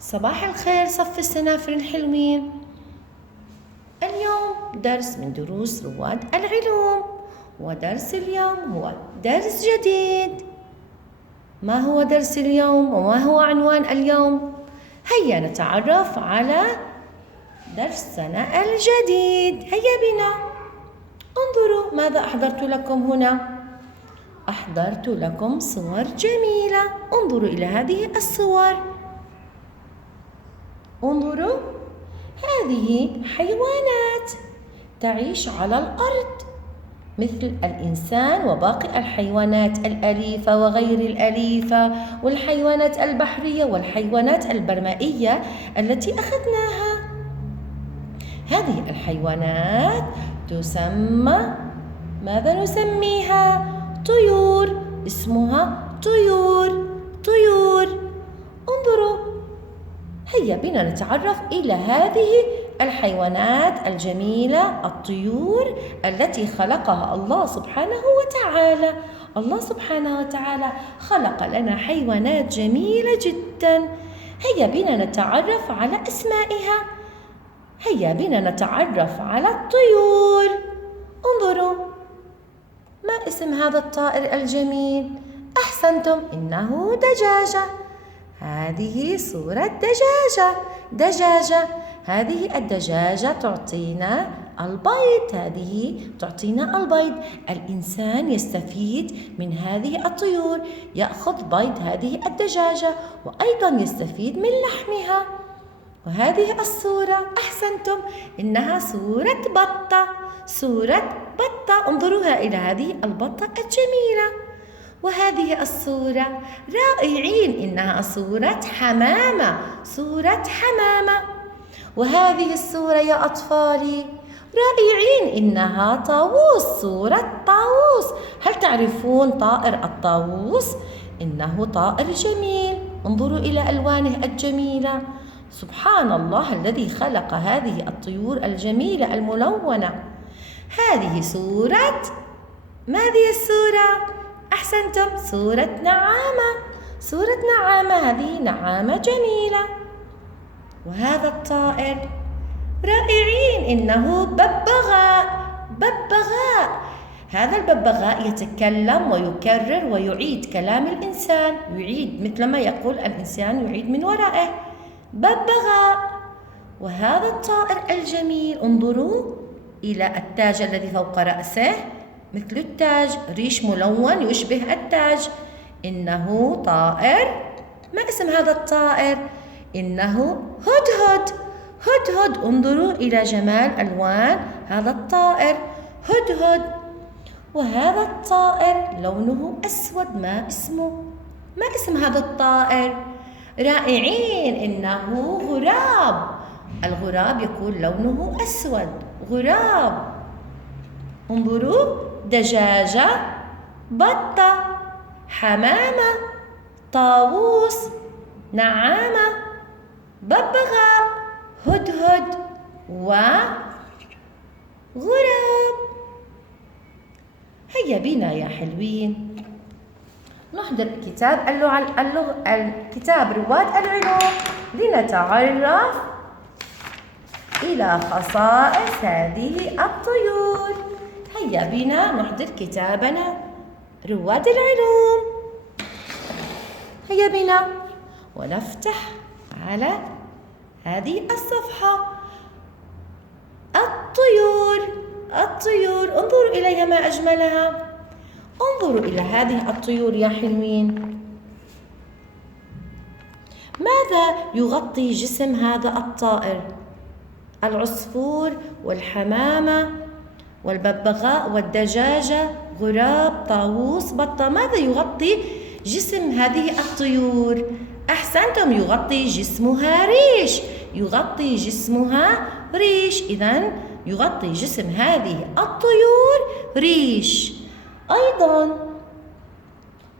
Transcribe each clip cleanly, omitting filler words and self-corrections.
صباح الخير صف السنافر الحلوين. اليوم درس من دروس رواد العلوم، ودرس اليوم هو درس جديد. ما هو درس اليوم وما هو عنوان اليوم؟ هيا نتعرف على درسنا الجديد. هيا بنا. انظروا ماذا أحضرت لكم هنا. أحضرت لكم صور جميلة. انظروا إلى هذه الصور. انظروا، هذه حيوانات تعيش على الأرض مثل الإنسان وباقي الحيوانات الأليفة وغير الأليفة، والحيوانات البحرية والحيوانات البرمائية التي أخذناها. هذه الحيوانات تسمى، ماذا نسميها؟ طيور. اسمها طيور. انظروا، هيا بنا نتعرف إلى هذه الحيوانات الجميلة، الطيور التي خلقها الله سبحانه وتعالى. الله سبحانه وتعالى خلق لنا حيوانات جميلة جدا. هيا بنا نتعرف على أسمائها. هيا بنا نتعرف على الطيور. انظروا، ما اسم هذا الطائر الجميل؟ أحسنتم، إنه دجاجة. هذه صورة دجاجة. هذه الدجاجة تعطينا البيض. الإنسان يستفيد من هذه الطيور، يأخذ بيض هذه الدجاجة وأيضا يستفيد من لحمها. وهذه الصورة، أحسنتم، إنها صورة بطة. انظروها إلى هذه البطة الجميلة. وهذه الصورة، رائعين، إنها صورة حمامة. وهذه الصورة يا أطفالي، رائعين، إنها طاووس. صورة طاووس. هل تعرفون طائر الطاووس؟ إنه طائر جميل. انظروا إلى ألوانه الجميلة. سبحان الله الذي خلق هذه الطيور الجميلة الملونة. هذه صورة، ما هذه الصورة؟ أحسنتم، صورة نعامة. هذه نعامة جميلة. وهذا الطائر، رائعين، إنه ببغاء. هذا الببغاء يتكلم ويكرر ويعيد كلام الإنسان، يعيد مثلما يقول الإنسان، يعيد من ورائه. ببغاء. وهذا الطائر الجميل، انظروا إلى التاج الذي فوق رأسه، مثل التاج، ريش ملون يشبه التاج. إنه طائر، ما اسم هذا الطائر؟ إنه هدهد. انظروا إلى جمال ألوان هذا الطائر، هدهد. وهذا الطائر لونه أسود، ما اسمه؟ ما اسم هذا الطائر؟ رائعين، إنه غراب. الغراب يكون لونه أسود، غراب. انظروا، دجاجة، بطة، حمامة، طاووس، نعامة، ببغاء، هدهد، وغراب. هيا بنا يا حلوين نحضر كتاب رواد العلوم لنتعرف إلى خصائص هذه الطيور. هيا بنا نحضر كتابنا رواد العلوم. هيا بنا ونفتح على هذه الصفحة. الطيور، انظروا إليها ما أجملها. انظروا إلى هذه الطيور يا حلوين. ماذا يغطي جسم هذا الطائر؟ العصفور والحمامة والببغاء والدجاجة، غراب، طاووس، بطة. ماذا يغطي جسم هذه الطيور؟ أحسنتم، يغطي جسمها ريش. إذن يغطي جسم هذه الطيور ريش. أيضا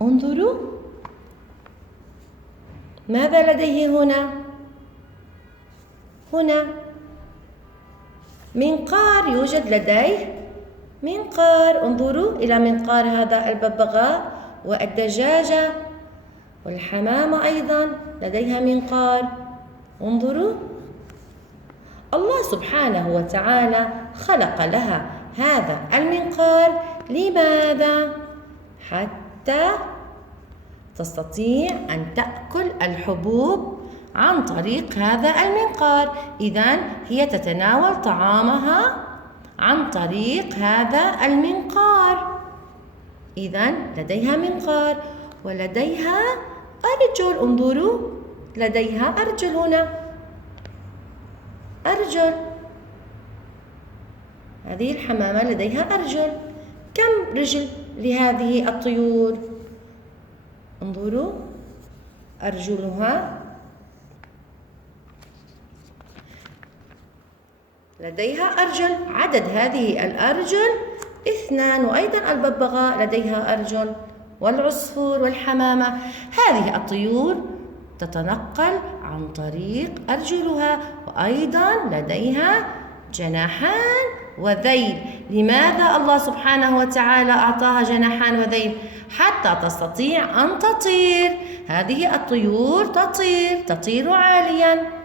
انظروا ماذا لديه هنا منقار. يوجد لديه منقار. انظروا إلى منقار هذا الببغاء والدجاجة والحمامة، أيضا لديها منقار. انظروا، الله سبحانه وتعالى خلق لها هذا المنقار. لماذا؟ حتى تستطيع أن تأكل الحبوب عن طريق هذا المنقار. إذن هي تتناول طعامها عن طريق هذا المنقار. إذن لديها منقار ولديها أرجل. انظروا، لديها أرجل هنا، أرجل. هذه الحمامة لديها أرجل. كم رجل لهذه الطيور؟ انظروا، أرجلها لديها أرجل. عدد هذه الأرجل 2. وأيضا الببغاء لديها أرجل، والعصفور والحمامة. هذه الطيور تتنقل عن طريق أرجلها، وأيضا لديها جناحان وذيل. لماذا الله سبحانه وتعالى أعطاها جناحان وذيل؟ حتى تستطيع أن تطير. هذه الطيور تطير عاليا.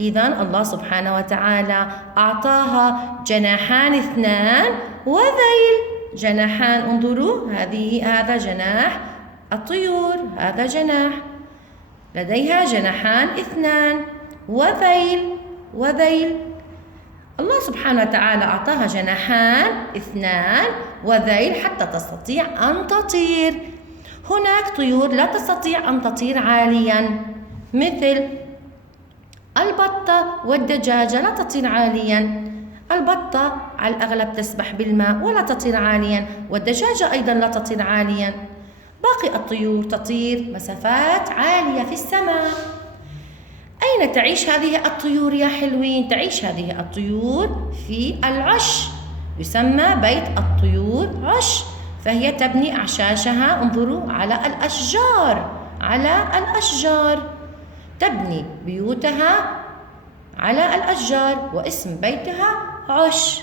إذن الله سبحانه وتعالى أعطاها جناحان 2 وذيل. جناحان، انظروا، هذا جناح الطيور، هذا جناح. لديها جناحان 2 وذيل. الله سبحانه وتعالى أعطاها جناحان 2 وذيل حتى تستطيع أن تطير. هناك طيور لا تستطيع أن تطير عاليا، مثل البطة والدجاجة لا تطير عاليا. البطة على الأغلب تسبح بالماء ولا تطير عاليا، والدجاجة أيضا لا تطير عاليا. باقي الطيور تطير مسافات عالية في السماء. أين تعيش هذه الطيور يا حلوين؟ تعيش هذه الطيور في العش، يسمى بيت الطيور عش. فهي تبني أعشاشها، انظروا، على الأشجار. تبني بيوتها على الأشجار، واسم بيتها عش.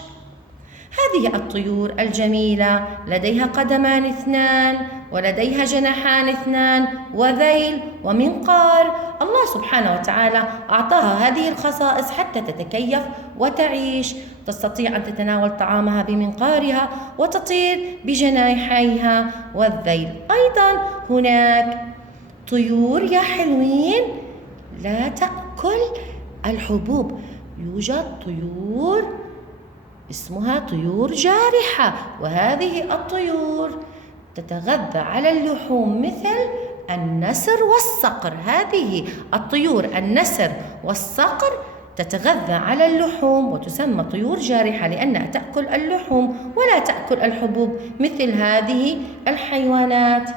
هذه الطيور الجميلة لديها قدمان 2 ولديها جناحان 2 وذيل ومنقار. الله سبحانه وتعالى أعطاها هذه الخصائص حتى تتكيف وتعيش. تستطيع أن تتناول طعامها بمنقارها وتطير بجناحيها والذيل. أيضا هناك طيور يا حلوين لا تأكل الحبوب. يوجد طيور اسمها طيور جارحة، وهذه الطيور تتغذى على اللحوم مثل النسر والصقر. هذه الطيور النسر والصقر تتغذى على اللحوم وتسمى طيور جارحة، لأنها تأكل اللحوم ولا تأكل الحبوب مثل هذه الحيوانات.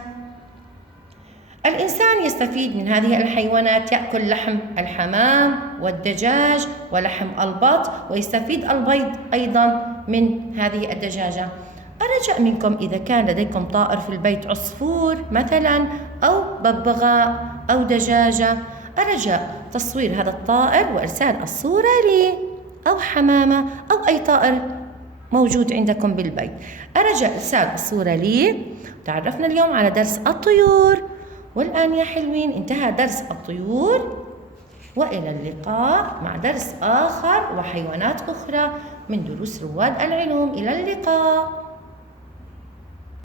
الإنسان يستفيد من هذه الحيوانات، يأكل لحم الحمام والدجاج ولحم البط، ويستفيد البيض أيضا من هذه الدجاجة. أرجاء منكم إذا كان لديكم طائر في البيت، عصفور مثلا أو ببغاء أو دجاجة، أرجاء تصوير هذا الطائر وإرسال الصورة لي، أو حمامة أو أي طائر موجود عندكم بالبيت. أرجاء إرسال الصورة لي. تعرفنا اليوم على درس الطيور، والآن يا حلوين انتهى درس الطيور، وإلى اللقاء مع درس آخر وحيوانات أخرى من دروس رواد العلوم. إلى اللقاء.